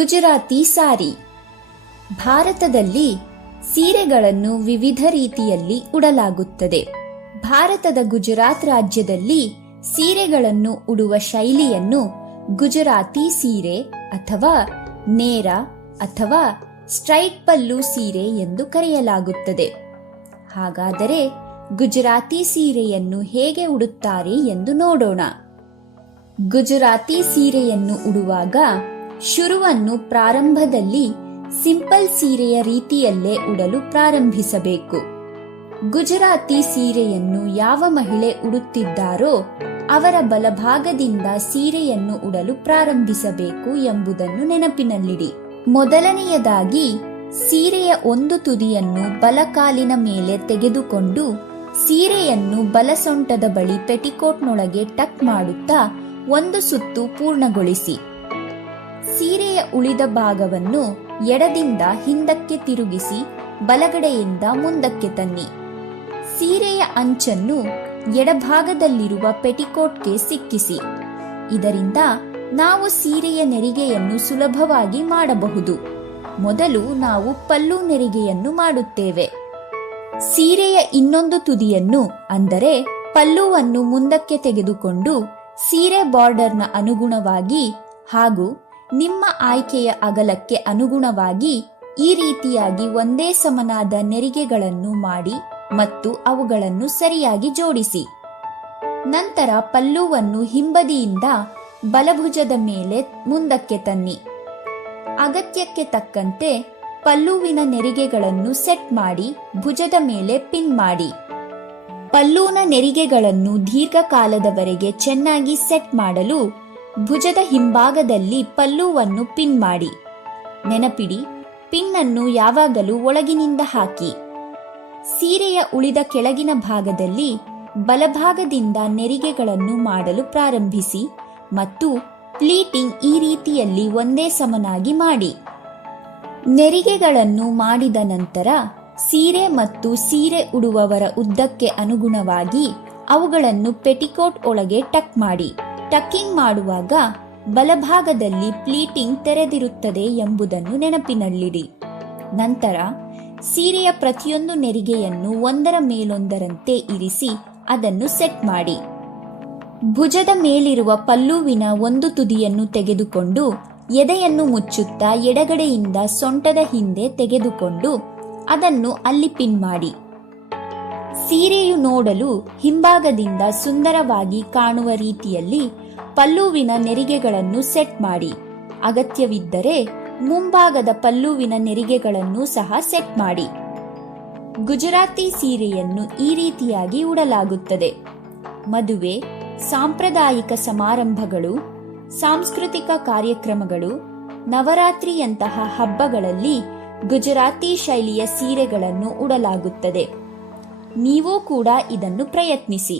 ಗುಜರಾತಿ ಸಾರಿ. ಭಾರತದಲ್ಲಿ ಸೀರೆಗಳನ್ನು ವಿವಿಧ ರೀತಿಯಲ್ಲಿ ಉಡಲಾಗುತ್ತದೆ. ಭಾರತದ ಗುಜರಾತ್ ರಾಜ್ಯದಲ್ಲಿ ಸೀರೆಗಳನ್ನು ಉಡುವ ಶೈಲಿಯನ್ನು ಗುಜರಾತಿ ಸೀರೆ ಅಥವಾ ನೇರ ಅಥವಾ ಸ್ಟ್ರೈಟ್ ಪಲ್ಲು ಸೀರೆ ಎಂದು ಕರೆಯಲಾಗುತ್ತದೆ. ಹಾಗಾದರೆ ಗುಜರಾತಿ ಸೀರೆಯನ್ನು ಹೇಗೆ ಉಡುತ್ತಾರೆ ಎಂದು ನೋಡೋಣ. ಗುಜರಾತಿ ಸೀರೆಯನ್ನು ಉಡುವಾಗ ಶುರುವನ್ನು ಪ್ರಾರಂಭದಲ್ಲಿ ಸಿಂಪಲ್ ಸೀರೆಯ ರೀತಿಯಲ್ಲೇ ಉಡಲು ಪ್ರಾರಂಭಿಸಬೇಕು. ಗುಜರಾತಿ ಸೀರೆಯನ್ನು ಯಾವ ಮಹಿಳೆ ಉಡುತ್ತಿದ್ದಾರೋ ಅವರ ಬಲಭಾಗದಿಂದ ಸೀರೆಯನ್ನು ಉಡಲು ಪ್ರಾರಂಭಿಸಬೇಕು ಎಂಬುದನ್ನು ನೆನಪಿನಲ್ಲಿಡಿ. ಮೊದಲನೆಯದಾಗಿ ಸೀರೆಯ ಒಂದು ತುದಿಯನ್ನು ಬಲಕಾಲಿನ ಮೇಲೆ ತೆಗೆದುಕೊಂಡು ಸೀರೆಯನ್ನು ಬಲಸೊಂಟದ ಬಳಿ ಪೆಟಿಕೋಟ್ನೊಳಗೆ ಟಕ್ ಮಾಡುತ್ತಾ ಒಂದು ಸುತ್ತು ಪೂರ್ಣಗೊಳಿಸಿ. ಸೀರೆಯ ಉಳಿದ ಭಾಗವನ್ನು ಎಡದಿಂದ ಹಿಂದಕ್ಕೆ ತಿರುಗಿಸಿ ಬಲಗಡೆಯಿಂದ ಮುಂದಕ್ಕೆ ತನ್ನಿ. ಸೀರೆಯ ಅಂಚನ್ನು ಎಡಭಾಗದಲ್ಲಿರುವ ಪೆಟಿಕೋಟ್ಗೆ ಸಿಕ್ಕಿಸಿ. ಇದರಿಂದ ನಾವು ಸೀರೆಯ ನೆರಿಗೆಯನ್ನು ಸುಲಭವಾಗಿ ಮಾಡಬಹುದು. ಮೊದಲು ನಾವು ಪಲ್ಲು ನೆರಿಗೆಯನ್ನು ಮಾಡುತ್ತೇವೆ. ಸೀರೆಯ ಇನ್ನೊಂದು ತುದಿಯನ್ನು ಅಂದರೆ ಪಲ್ಲುವನ್ನು ಮುಂದಕ್ಕೆ ತೆಗೆದುಕೊಂಡು ಸೀರೆ ಬಾರ್ಡರ್ನ ಅನುಗುಣವಾಗಿ ಹಾಗೂ ನಿಮ್ಮ ಆಯ್ಕೆಯ ಅಗಲಕ್ಕೆ ಅನುಗುಣವಾಗಿ ಈ ರೀತಿಯಾಗಿ ಒಂದೇ ಸಮನಾದ ನೆರಿಗೆಗಳನ್ನು ಮಾಡಿ ಮತ್ತು ಅವುಗಳನ್ನು ಸರಿಯಾಗಿ ಜೋಡಿಸಿ. ನಂತರ ಪಲ್ಲುವನ್ನು ಹಿಂಬದಿಯಿಂದ ಬಲಭುಜದ ಮೇಲೆ ಮುಂದಕ್ಕೆ ತನ್ನಿ. ಅಗತ್ಯಕ್ಕೆ ತಕ್ಕಂತೆ ಪಲ್ಲುವಿನ ನೆರಿಗೆಗಳನ್ನು ಸೆಟ್ ಮಾಡಿ ಭುಜದ ಮೇಲೆ ಪಿನ್ ಮಾಡಿ. ಪಲ್ಲುನ ನೆರಿಗೆಗಳನ್ನು ದೀರ್ಘಕಾಲದವರೆಗೆ ಚೆನ್ನಾಗಿ ಸೆಟ್ ಮಾಡಲು ಭುಜದ ಹಿಂಭಾಗದಲ್ಲಿ ಪಲ್ಲುವನ್ನು ಪಿನ್ ಮಾಡಿ. ನೆನಪಿಡಿ, ಪಿನ್ ಅನ್ನು ಯಾವಾಗಲೂ ಒಳಗಿನಿಂದ ಹಾಕಿ. ಸೀರೆಯ ಉಳಿದ ಕೆಳಗಿನ ಭಾಗದಲ್ಲಿ ಬಲಭಾಗದಿಂದ ನೆರಿಗೆಗಳನ್ನು ಮಾಡಲು ಪ್ರಾರಂಭಿಸಿ ಮತ್ತು ಪ್ಲೀಟಿಂಗ್ ಈ ರೀತಿಯಲ್ಲಿ ಒಂದೇ ಸಮನಾಗಿ ಮಾಡಿ. ನೆರಿಗೆಗಳನ್ನು ಮಾಡಿದ ನಂತರ ಸೀರೆ ಮತ್ತು ಸೀರೆ ಉಡುವವರ ಉದ್ದಕ್ಕೆ ಅನುಗುಣವಾಗಿ ಅವುಗಳನ್ನು ಪೆಟಿಕೋಟ್ ಒಳಗೆ ಟಕ್ ಮಾಡಿ. ಟಕ್ಕಿಂಗ್ ಮಾಡುವಾಗ ಬಲಭಾಗದಲ್ಲಿ ಪ್ಲೀಟಿಂಗ್ ತೆರೆದಿರುತ್ತದೆ ಎಂಬುದನ್ನು ನೆನಪಿನಲ್ಲಿಡಿ. ನಂತರ ಸೀರೆಯ ಪ್ರತಿಯೊಂದು ನೆರಿಗೆಯನ್ನು ಒಂದರ ಮೇಲೊಂದರಂತೆ ಇರಿಸಿ ಅದನ್ನು ಸೆಟ್ ಮಾಡಿ. ಭುಜದ ಮೇಲಿರುವ ಪಲ್ಲುವಿನ ಒಂದು ತುದಿಯನ್ನು ತೆಗೆದುಕೊಂಡು ಎದೆಯನ್ನು ಮುಚ್ಚುತ್ತಾ ಎಡಗಡೆಯಿಂದ ಸೊಂಟದ ಹಿಂದೆ ತೆಗೆದುಕೊಂಡು ಅದನ್ನು ಅಲ್ಲಿ ಪಿನ್ ಮಾಡಿ. ಸೀರೆಯು ನೋಡಲು ಹಿಂಭಾಗದಿಂದ ಸುಂದರವಾಗಿ ಕಾಣುವ ರೀತಿಯಲ್ಲಿ ಪಲ್ಲುವಿನ ನೆರಿಗೆಗಳನ್ನು ಸೆಟ್ ಮಾಡಿ. ಅಗತ್ಯವಿದ್ದರೆ ಮುಂಭಾಗದ ಪಲ್ಲುವಿನ ನೆರಿಗೆಗಳನ್ನು ಸಹ ಸೆಟ್ ಮಾಡಿ. ಗುಜರಾತಿ ಸೀರೆಯನ್ನು ಈ ರೀತಿಯಾಗಿ ಉಡಲಾಗುತ್ತದೆ. ಮದುವೆ, ಸಾಂಪ್ರದಾಯಿಕ ಸಮಾರಂಭಗಳು, ಸಾಂಸ್ಕೃತಿಕ ಕಾರ್ಯಕ್ರಮಗಳು, ನವರಾತ್ರಿಯಂತಹ ಹಬ್ಬಗಳಲ್ಲಿ ಗುಜರಾತಿ ಶೈಲಿಯ ಸೀರೆಗಳನ್ನು ಉಡಲಾಗುತ್ತದೆ. ನೀವು ಕೂಡ ಇದನ್ನು ಪ್ರಯತ್ನಿಸಿ.